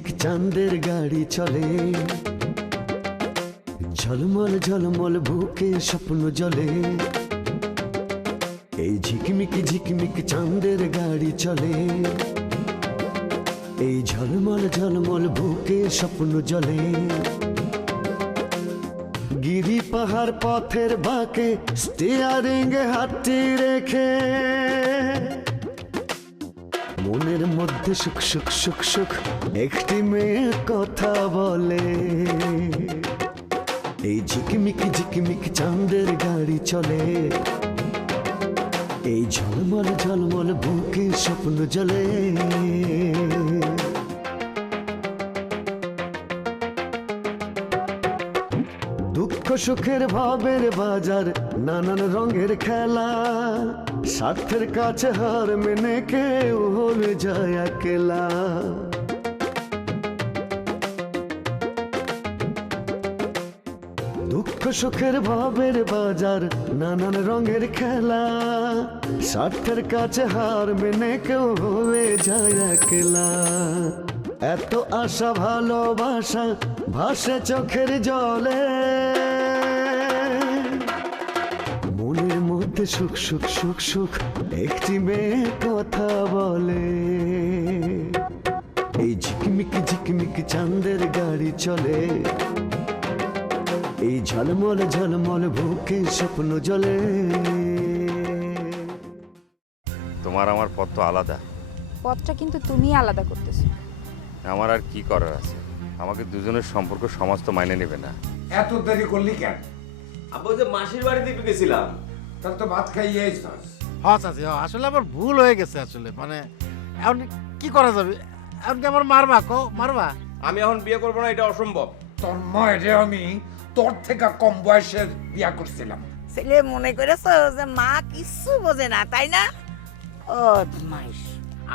ঝিকমিক চাঁদের গাড়ি চলে, ঝলমল ঝলমল বুকে স্বপ্ন জলে। এই ঝিকমিক ঝিকমিক চাঁদের গাড়ি চলে, এই ঝলমল ঝলমল বুকে স্বপ্ন জলে। গিরি পাহাড় পথের বাঁকে স্টিয়ারিং হাতটি রেখে মনের মধ্যে সুখ সুখ সুখ সুখ একটি মেয়ে কথা বলে। এই ঝিকমিক ঝিকমিক চাঁদের গাড়ি চলে, এই ঝলমল ঝলমল বুকে স্বপ্ন জলে। দুঃখ সুখের ভাবের বাজার, নানান রঙের খেলা, স্বার্থের কাছে হার মেনে কেউ হয়ে যায় একলা। দুঃখ সুখের ভাবের বাজার, নানান রঙের খেলা, স্বার্থের কাছে হার মেনে কেউ হয়ে যায় একলা। এত আশা ভালোবাসা ভাসে চোখের জলে, মনের মধ্যে সুখ সুখ সুখ সুখ একটি মেয়ে কথা বলে। এই ঝিকমিক ঝিকমিক চাঁদের গাড়ি চলে, এই ঝলমল ঝলমল বুকে স্বপ্ন জলে। তোমার আমার পথ তো আলাদা। পথটা কিন্তু তুমি আলাদা করতেছো। আমার আর কি করার আছে, আমাকে দুজনের সম্পর্ক সমাজ তো মাইনে নেবে না। এত দেরি করলি কেন? আব্বু যে মাসির বাড়িতে একটু গেছিলাম। তোর তো ভাত খাইয়ে এসছিস। হ্যাঁ চাচি, আসলে আমার ভুল হয়ে গেছে। আসলে মানে এখন কি করা যাবে? এখন কি আমার মারবা? মারবা? আমি এখন বিয়ে করবো না, এটা অসম্ভব। তোর মায়েরে আমি তোর থেকে কম বয়সে বিয়া করছিলাম। ছেলে মনে করেছো যে মা কিছু বোঝে না, তাই না? ও মাইশ,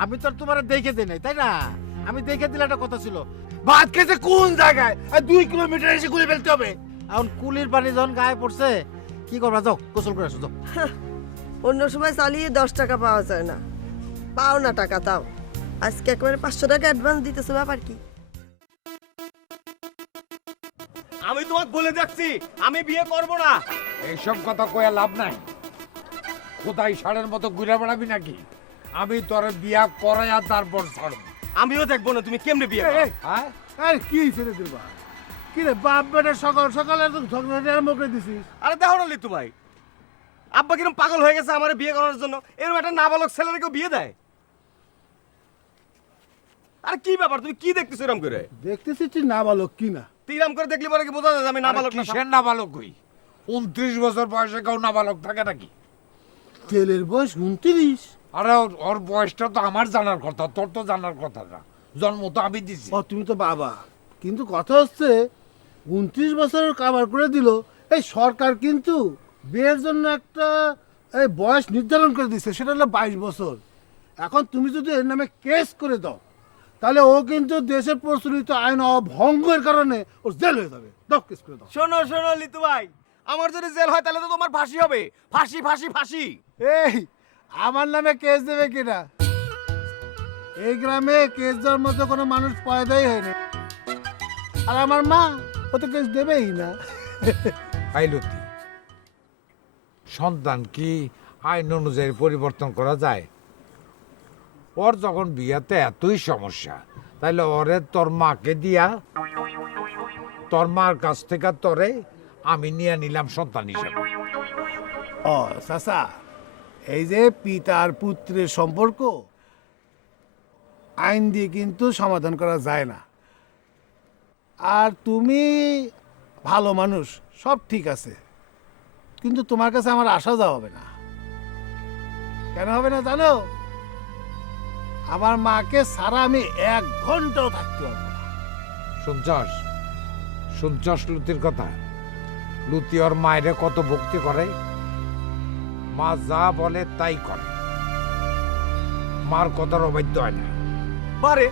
আমি তো তোমার দেখে দিই নাই, তাই না? আমি দেখে দিলে একটা কথা ছিল। ভাত খেতে কোন জায়গায় 2 কিলোমিটার এসে গুলি ফেলতে হবে। এখন কুলির পানি যখন গায়ে পড়ছে, কি করবা? যাও গোসল করে আসো, যাও। অন্য সময় চালিয়ে 10 টাকা পাওয়া যায় না, পাও না টাকা। তাও আজকে একবারে 500 টাকা অ্যাডভান্স দিতেছো, ব্যাপার কি? আমি তোমাকে বলে যাচ্ছি, আমি বিয়ে করব না। এইসব কথা কয়ে লাভ নাই। খোদাই ষাঁড়ের মতো ঘুরে বেড়াবি নাকি? আমি তোর বিয়া করাইয়া তারপর ছাড়ব। আমিও দেখবো না তুমি কেমনে বিয়ে করো। হ্যাঁ, আরে কি ছেড়ে দিবা? কি রে বাপ বেটা সকাল সকাল এত ঝগড়া আরম্ভ করে দিছিস? আরে দেখো না লিটু ভাই, আব্বা কিরম পাগল হয়ে গেছে আমার বিয়ে করার জন্য। এরকম একটা নাবালক ছেলের কেউ বিয়ে দেয়? আরে কি ব্যাপার, তুমি কি দেখতেছো এরকম করে? দেখতেছি তুই না বালক কি না। তিরাম করে দেখলি পরে কি বোঝা যায় আমি নাবালক না? কিসের নাবালক হই? 29 বছর বয়সে কেউ নাবালক থাকে নাকি? তেলের বয়স 29। আরে ওর বয়সটা তো আমার জানার কথা, তোর তো জানার কথা না। জন্ম তো আমি দিছি। ও তুমি তো বাবা, কিন্তু কথা হচ্ছে 29 বছরের কাভার করে দিল এই সরকার, কিন্তু বিয়ের জন্য একটা এই বয়স নির্ধারণ করে দিচ্ছে, সেটা হলো 22 বছর। এখন তুমি যদি এর নামে কেস করে দাও, তাহলে ও কিন্তু দেশের প্রচলিত আইন অভঙ্গের কারণে ওর জেল হয়ে যাবে। দাও কেস করে দাও। শোনো শোনো লিটু ভাই, আমার যদি জেল হয় তাহলে তো তোমার ফাঁসি হবে। ফাঁসি ফাঁসি ফাঁসি। এই আমার নামে কেস দেবে কিনা? এই গ্রামে কেস দেওয়ার মতো কোনো মানুষ পয়দাই হয়নি, আর আমার মা ও তো কেস দেবেই না। আইলতি, সন্তান কি আইন অনুযায়ী পরিবর্তন করা যায়? ওর যখন বিয়াতে এতই সমস্যা, তাইলে ওরে তোর মাকে দিয়া তোর মার কাছ থেকে তোরে আমি নিয়ে নিলাম সন্তান হিসেবে। ও চাচা, এই যে পিতার পুত্রের সম্পর্ক আইন দিয়ে কিন্তু সমাধান করা যায় না। আর তুমি ভালো মানুষ, সব ঠিক আছে, কিন্তু তোমার কাছে আমার আসা যাওয়া হবে না। কেন হবে না জানো? আমার মাকে ছাড়া আমি 1 ঘন্টাও থাকতে পারবো না। শুনছস? শুনছস লুতির কথা? লুতি ওর মায়েরে কত ভক্তি করে, মা যা বলে তাই করে, মার কথার অবাধ্য হয় না। বারে,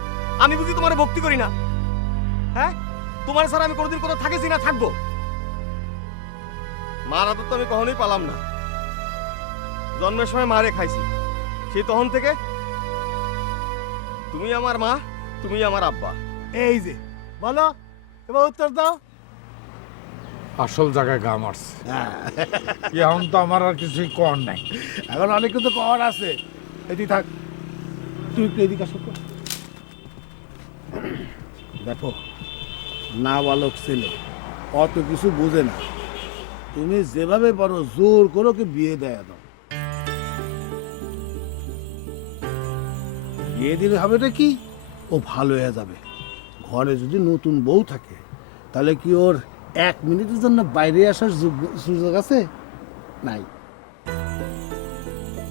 আমি বুঝি তোমার ভক্তি করি না? হ্যাঁ, তোমার ছাড়া আমি কোনোদিন কোথাও থাকেছি না থাকবো? মার আদর তো আমি কখনোই পালাম না। জন্মের সময় মারে খাইছি, সেই তখন থেকে তুমি আমার মা, তুমি আমার আব্বা। এই যে বলো, এবার উত্তর দাও। আসল জায়গায় গা মারছে। এখন তো আমার আর কিছুই কর নাই। এখন অনেক কিন্তু কর আছে। এদিকে থাক, তুই একটু এদিকে আসো তো। দেখো, না বালক ছেলে অত কিছু বোঝে না, তুমি যেভাবে পারো জোর করে ওকে বিয়ে দেয়া দাও। বিয়ে দিলে হবেটা কি, ও ভালো হয়ে যাবে। ঘরে যদি নতুন বউ থাকে তাহলে কি ওর 1 মিনিটের জন্য বাইরে আসার সুযোগ আছে? নাই।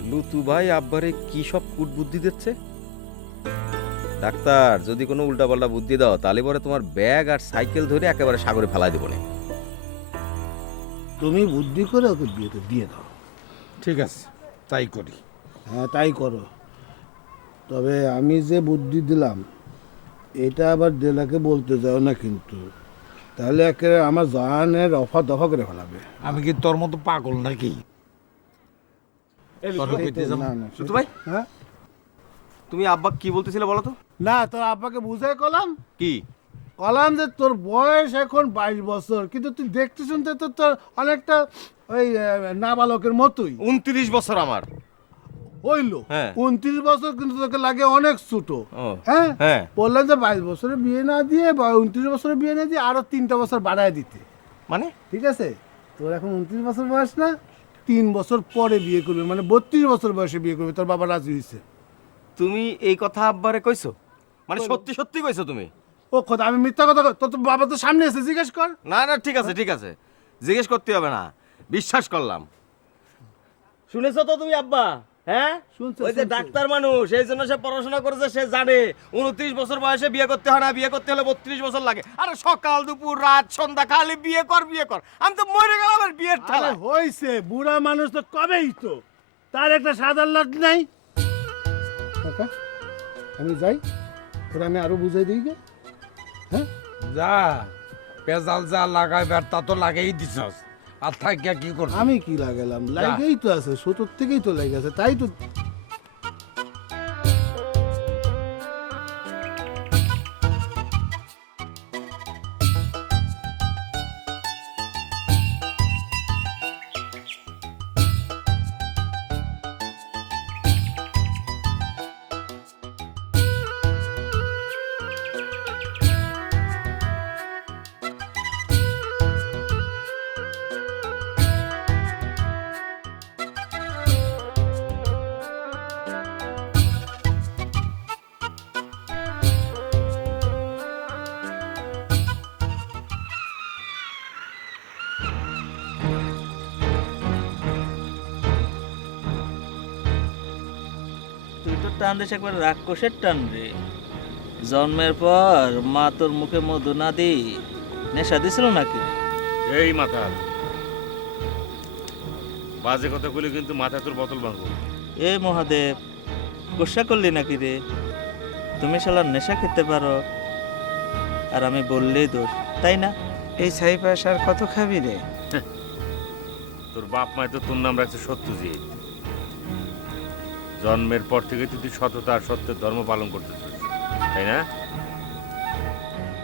লুতু ভাই আব্বারে কি সব কুট বুদ্ধি দিচ্ছে। ডাক্তার, যদি কোনো উল্টাপাল্টা বুদ্ধি দাও তাহলে পরে তোমার ব্যাগ আর সাইকেল ধরে একেবারে সাগরে ফেলাই দেবো না। তুমি বুদ্ধি করে ওকে বিয়েতে দিয়ে দাও। ঠিক আছে, তাই করি। হ্যাঁ, তাই করো। তবে আমি যে বুদ্ধি দিলাম এটা আবার দেলাকে বলতে যাও না কিন্তু, তাহলে একেবারে আমার জানের রফা দফা করে ফেলাবে। আমি কি তোর মতো পাগল নাকি? তোর এই কইতে তো, যাবো? না, না, লুতু ভাই, হ্যাঁ তুমি আব্বা কি বলতেছিলে বলো তো? না, তোর আব্বাকে বুঝাই কলাম কি? যে তোর বয়স এখন 22 বছর, কিন্তু তুই দেখতে শুনতে তো তোর অনেকটা ওই নাবালকের মতোই 29 বছর আমার। হইলো। হ্যাঁ। 29 বছর কিন্তু তোকে লাগে অনেক ছোট। ও, হ্যাঁ, হ্যাঁ। বললাম যে 22 বছরে বিয়ে না দিয়ে বা 29 বছরে বিয়ে না দিয়ে আরো 3টা বছর বাড়ায় দিতে। মানে ঠিক আছে, তোর এখন 29 বছর বয়স না, 3 বছর পরে বিয়ে করবে, মানে 32 বছর বয়সে বিয়ে করবে। তোর বাবা রাজি হয়েছে। তুমি এই কথা আব্বারে কইছো? মানে সত্যি সত্যি কইছো তুমি? ও কথা, আমি মিথ্যা কথা তোর তো বাবা তো সামনে এসে জিজ্ঞেস কর। না না, ঠিক আছে ঠিক আছে, জিজ্ঞেস করতে হবে না, বিশ্বাস করলাম। শুনেছো তো তুমি আব্বা? হ্যাঁ, শুনছি, ওই যে শুনছি। ডাক্তার মানুষ, এই জন্য সে পড়াশোনা করেছে, সে জানে 29 বছর বয়সে বিয়ে করতে হয় না, বিয়ে করতে হলে 32 বছর লাগে। আরে সকাল দুপুর রাত সন্ধ্যা খালি বিয়ে কর বিয়ে কর, আমি তো মরে গেলাম আর বিয়ের আরে ঠেলা। হইছে, বুড়া মানুষ তো কবেই তো, তার একটা সাধারণ লাট নাই। কাকা, আমি যাই, তোরা আমি আরো বুঝাই দিই গে। হ্যাঁ, যা, পেজাল যা লাগাইবার তা তো লাগেই দিছস। আর থাকিয়া কি করবি? আমি কি লাগালাম, লাগেই তো আছে, 70 থেকেই তো লেগে আছে, তাই তো। তুই তো টান দিস একবার রাক্ষসের টান রে। জন্মের পর মা তোর মুখে মধু না দি নেশা দিছিল নাকি? এই মাথা, বাজে কথা বলে কিন্তু মাথা তোর বোতল ভাঙবো। এ মহাদেব, গোসা করলি নাকি রে? তুমি শালা নেশা খেতে পারো আর আমি বললেই দোষ, তাই না? এই ছাই পাশ আর কত খাবি রে? তোর বাপ মায় তো তোর নাম রাখছে সত্যজিৎ। জন্মের পর থেকে তুই সততা আর সত্যের ধর্ম পালন করতেছিস, তাই না?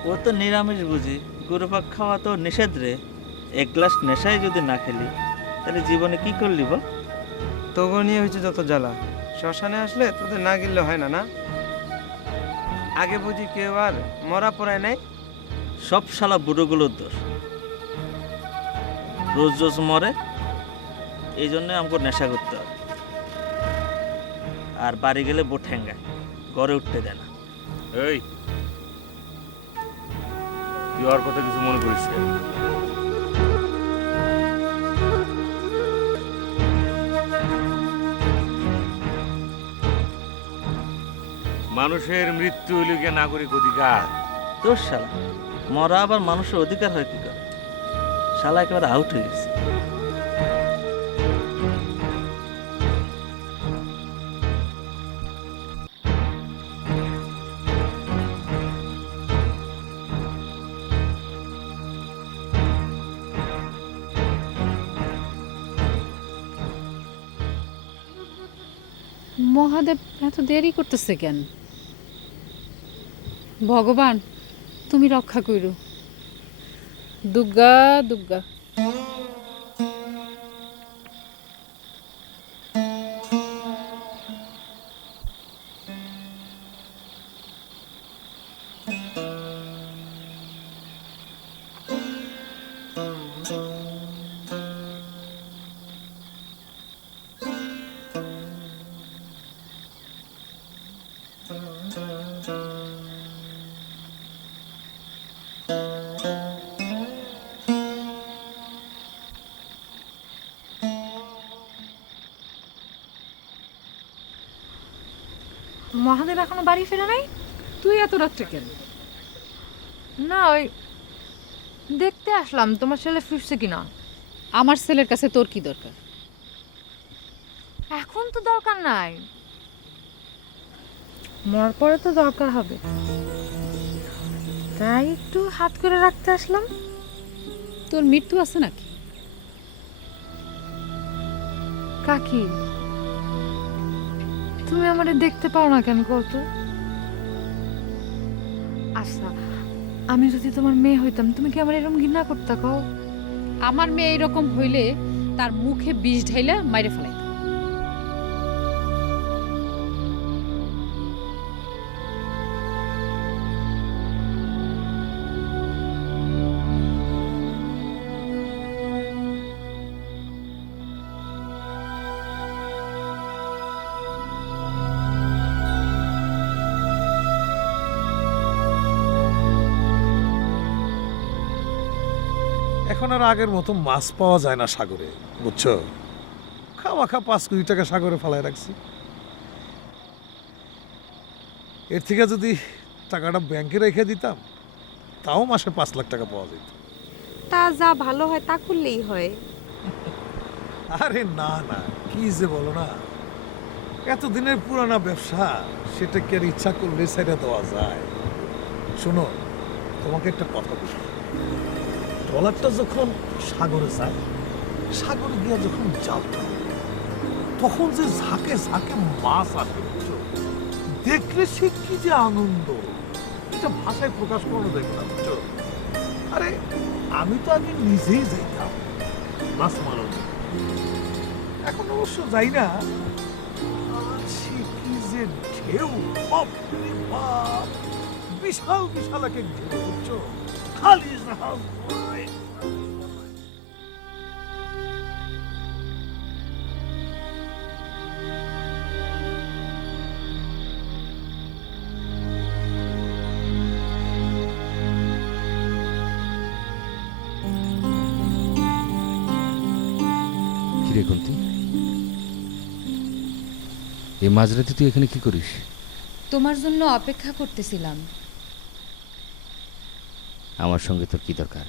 ও তো নিরামিষ বুঝি, গরুপাক খাওয়া তো নিষেধ রে। 1 গ্লাস নেশাই যদি না খেলি তাহলে জীবনে কি করলি বল? তবু নিয়ে হয়েছে যত জ্বালা। শ্মশানে আসলে তোদের না গেলে হয় না, না? আগে বুঝি কেউ আর মরা পড়ায় নাই? সব শালা বুড়োগুলোর দোষ, রোজ রোজ মরে, এই জন্য আমাকে নেশা করতে হবে। আর বাড়ি গেলে বউ ঠ্যাঙ্গায়, ঘরে উঠতে দেয় না। এই, তুই আর কথা কিছু মনে করিস না। মানুষের মৃত্যু হইলে গিয়ে নাগরিক অধিকার। দোষ শালা, মরা আবার মানুষের অধিকার হয় কি করে? শালা একেবারে আউট হয়ে গেছে। মহাদেব এত দেরি করতেছে কেন? ভগবান, তুমি রক্ষা কইরো। দুগ্গা দুগ্গা। মহাদেব এখনো বাড়ি ফেরে নাই? তুই এত রাত্রে কেন? না ওই দেখতে আসলাম তোমার ছেলে ফিরছে কিনা। আমার ছেলের কাছে তোর কি দরকার? এখন তো দরকার নাই, মরার পরে তো দরকার হবে, তাই একটু হাত করে রাখতে আসলাম। তোর মৃত্যু আছে নাকি? কাকি, তুমি আমারে দেখতে পাও না কেন কত? আচ্ছা, আমি যদি তোমার মেয়ে হইতাম তুমি কি আমার এরকম ঘৃণা করতে কও? আমার মেয়ে এরকম হইলে তার মুখে বিষ ঢাইলা মাইরে ফেলাইতাম। এখন আর আগের মতো মাছ পাওয়া যায় না সাগরে, বুঝছো? খামাখা 5 কোটি টাকা সাগরে ফেলায় রাখছি। এর থেকে যদি টাকাটা ব্যাংকে রেখে দিতাম তাও মাসে 5 লাখ টাকা পাওয়া যেত। তা যা ভালো হয় তা করলেই হয়। আরে না না, কি যে বলো না, এতদিনের পুরানা ব্যবসা, সেটা কি আর ইচ্ছা করলে ছেড়ে দেওয়া যায়? শোনো, তোমাকে একটা কথা বলি, ট্রলারটা যখন সাগরে যায়, সাগরে গিয়ে যখন জাল টানে, তখন যে ঝাঁকে ঝাঁকে মাছ আসে, বুঝছো? দেখলে সে কি যে আনন্দ, এটা ভাষায় প্রকাশ করানো যাবে না, বুঝছো? আরে আমি তো আগে নিজেই যাইতাম মাছ মারার জন্য, এখন অবশ্য যাই না। আর সে কি যে ঢেউ, বাপরে বাপ, বিশাল বিশাল এক এক ঢেউ, বুঝছো? খালি জাহাজ ঘোরায়। কিরে কুন্তি, এই মাঝরাতে তুই এখানে কি করিস? তোমার জন্য অপেক্ষা করতেছিলাম। আমার সঙ্গে তোর কি দরকার?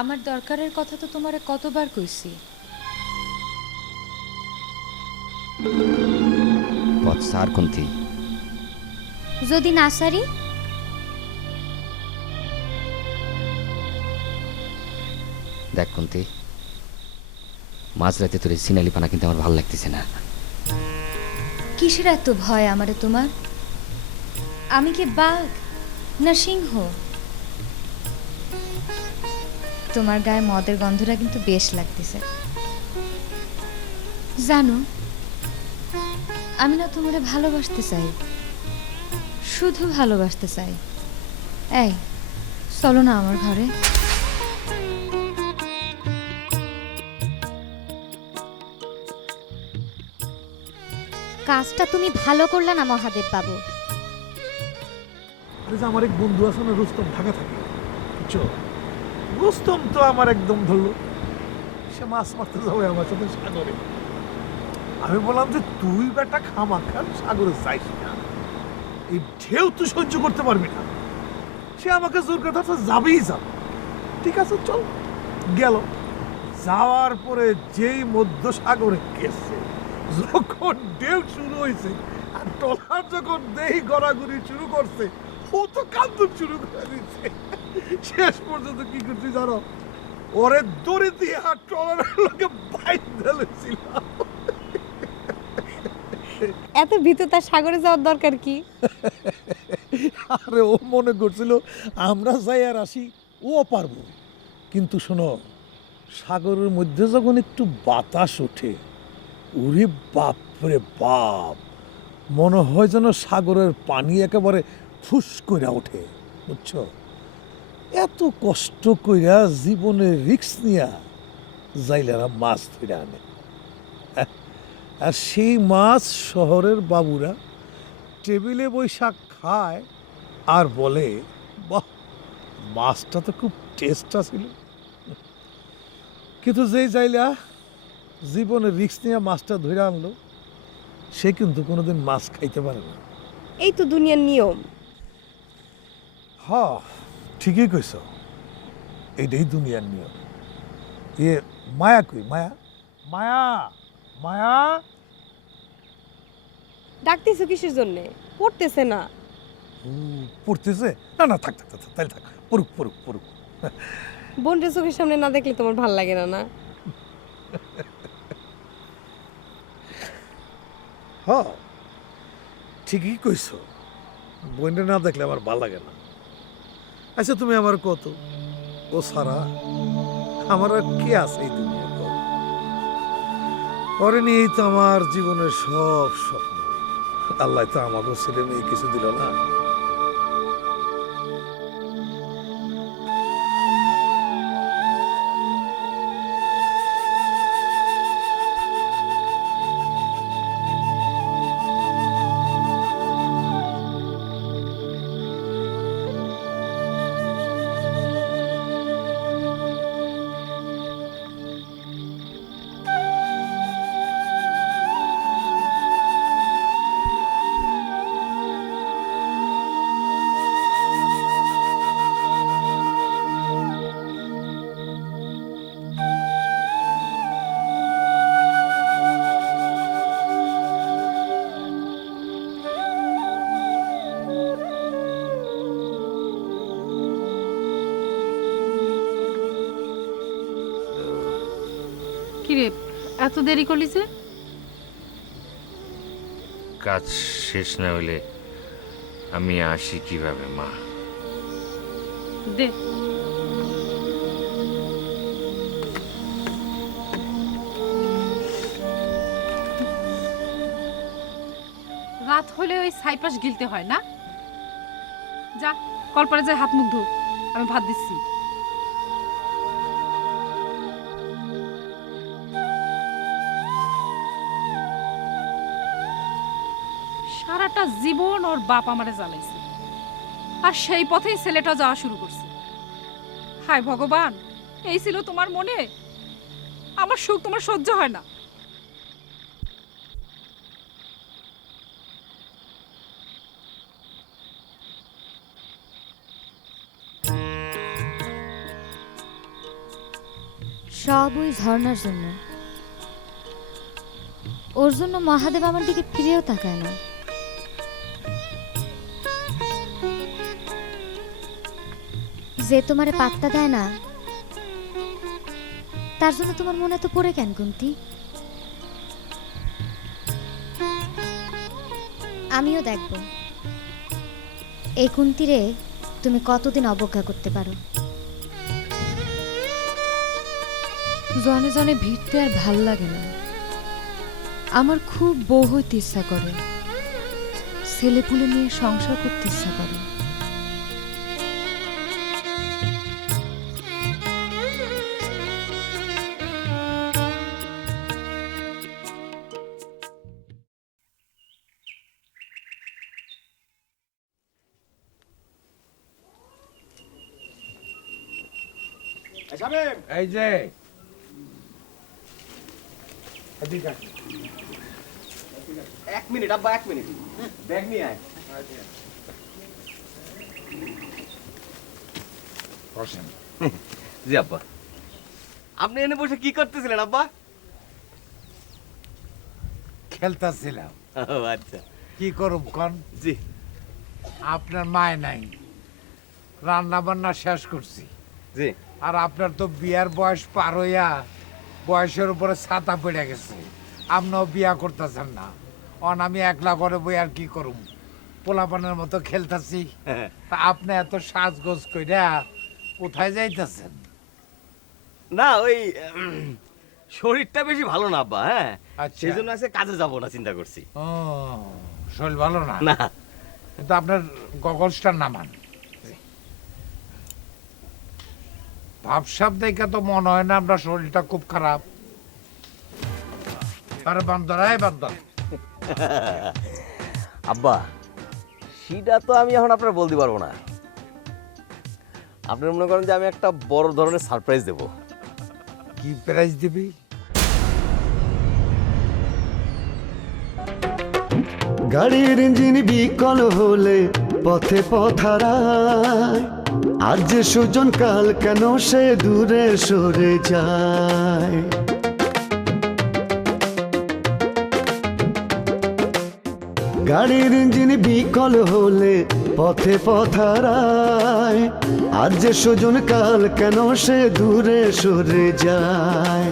আমার দরকারের কথা তো তোমারে কতবার কইছি। পথ সার কুন্তি। যদি না সারি? দেখ কুন্তি, মাঝরাতে তোর এই সিনালি পানা কিন্তু আমার ভালো লাগতেছে না। কিসের এত ভয় আমারে তোমার? আমি কি বাঘ না সিংহ? তোমার গায়ে মদের গন্ধটা কিন্তু বেশ লাগতেছে। জানো, আমি না তোমারে ভালোবাসতে চাই, শুধু ভালোবাসতে চাই। এই চলো না আমার ঘরে। কাজটা তুমি ভালো করলে না মহাদেব বাবু। আমার এক বন্ধু আছে না, রুস্তম, ঢাকা থাকে, বুঝছো? রুস্তম তো আমার একদম ধরলো, সে মাছ মারতে যাবে আমার সাথে সাগরে। আমি বললাম যে তুই বেটা খামাখা সাগরে যাইস না, এই ঢেউ তুই সহ্য করতে পারবি না। সে আমাকে জোর কথা যাবেই যাবে। ঠিক আছে চল, গেল। যাওয়ার পরে যেই মধ্য সাগরে গেছে, যখন ঢেউ শুরু হয়েছে আর ট্রলার যখন দেহি গড়াগড়ি শুরু করছে, ও তো কান্দন শুরু করে দিচ্ছে। শেষ পর্যন্ত কি করছি জানো? ওরে দড়ি দিয়ে আর ট্রলারের লোকে বাইক ঢেলেছিলাম। এত ভিতর তার সাগরে যাওয়ার দরকার কি? আরে ও মনে করছিল আমরা যাই আর আসি ও পারবো, কিন্তু শোনো সাগরের মধ্যে যখন একটু বাতাস ওঠে, ওরে বাপরে বাপ, মনে হয় যেন সাগরের পানি একেবারে ফুস কইরা ওঠে, বুঝছো? এত কষ্ট কইরা জীবনে রিস্ক নিয়া জাইলারা মাছ ধরে আনে, আর সেই মাছ শহরের বাবুরা টেবিলে বৈশাখ খায় আর বলে বাহ মাছটা তো খুব টেস্ট ছিল। কিন্তু যেই জাইলা জীবনে রিস্ক নিয়ে মাছটা ধরে আনলো, সে কিন্তু কোনোদিন মাছ খাইতে পারে না। এই তো দুনিয়ার নিয়ম। হ, ঠিকই কইছ, এইটাই দুনিয়ার নিয়ম। মায়া কই? মায়া, মায়া, মায়া। ডাকতেছো কিসের জন্যে? পড়তেছে না? পড়তেছে? না না, থাক থাক থাক, তাহলে থাক, পড়ুক পড়ুক পড়ুক। বোনটা চোখের সামনে না দেখলে তোমার ভাল লাগে না? না হ, ঠিকই কইছ, বোনটা না দেখলে আমার ভাল লাগে না। আচ্ছা তুমি আমার কত, ও সারা আমার আর কে আছে এই দুনিয়া? ওরে নিয়েই তো আমার জীবনের সব স্বপ্ন। আল্লাহ তো আমাকেও ছেলে মেয়ে কিছু দিল না। কিরে এত দেরি করলি যে? কাজ শেষ না হইলে আমি আসি কিভাবে মা? দে রাত হলে ওই সাইপাস গিলতে হয় না? যা কলপারে যায় হাত মুখ ধো, আমি ভাত দিচ্ছি। সারাটা জীবন ওর বাপ আমারে জ্বালাইছে, আর সেই পথেই ছেলেটা যাওয়া শুরু করছে। হায় ভগবান, এই ছিল তোমার মনে? আমার সুখ তোমার সহ্য হয় না? সব ওই ঝর্ণার জন্য। ওর জন্য মহাদেব আমার দিকে ফিরেও তাকায় না। যে তোমারে পাত্তা দেয় না, তার জন্য তোমার মনে তো পড়ে কেন কুন্তি? আমিও দেখব এই কুন্তিরে তুমি কতদিন অবজ্ঞা করতে পারো। জনে জনে ভিড়তে আর ভাল লাগে না। আমার খুব বউ হইতে ইচ্ছা করে, ছেলেপুলে নিয়ে সংসার করতে ইচ্ছা করে। এই যে এক মিনিট আব্বা, এক মিনিট, ব্যাগ নিয়ে আয়। জি আব্বা। আপনি এনে বসে কি করতেছিলেন আব্বা? খেলতেছিলাম। আচ্ছা, কি করব কন? জি। আপনার মায় নাই, রান্না বান্না শেষ করছি। জি। আর আপনার তো বিয়ার বয়স পার হইয়া বয়সের উপরে ছাতা পড়ে গেছে, আপনিও বিয়া করতেছেন না। অন আমি একলা করে বই আর কি করুম? পোলাপানের মতো খেলতাছি, তা আপনি এত সাজগোজ কইরা কোথায় যাইতেছেন? না ওই শরীরটা বেশি ভালো না আব্বা, হ্যাঁ আচ্ছা। সেই জন্য আজকে কাজে যাবো না চিন্তা করছি। ও, শরীর ভালো না? না কিন্তু আপনার গগলসটা নামান। ভাবসাব দেখে তো মনে হয় না আপনার শরীরটা খুব খারাপ। আরে বান্দরাই বান্দর। আব্বা সেটা তো আমি এখন আপনার বলতে পারবো না। আপনি মনে করেন যে আমি একটা বড় ধরনের সারপ্রাইজ দেবো। কি প্রাইজ দিবি? গাড়ির ইঞ্জিন বিকল হলে পথে পথারায়, আজ যে সুজন কাল কেন সে দূরে সরে যায়। গাড়ির ইঞ্জিন বিকল হলে পথে পথারায়, আজ যে সুজন কাল কেন সে দূরে সরে যায়।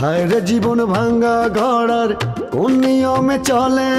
হায় রে জীবন ভাঙ্গা ঘোড়ার কোন নিয়মে চলে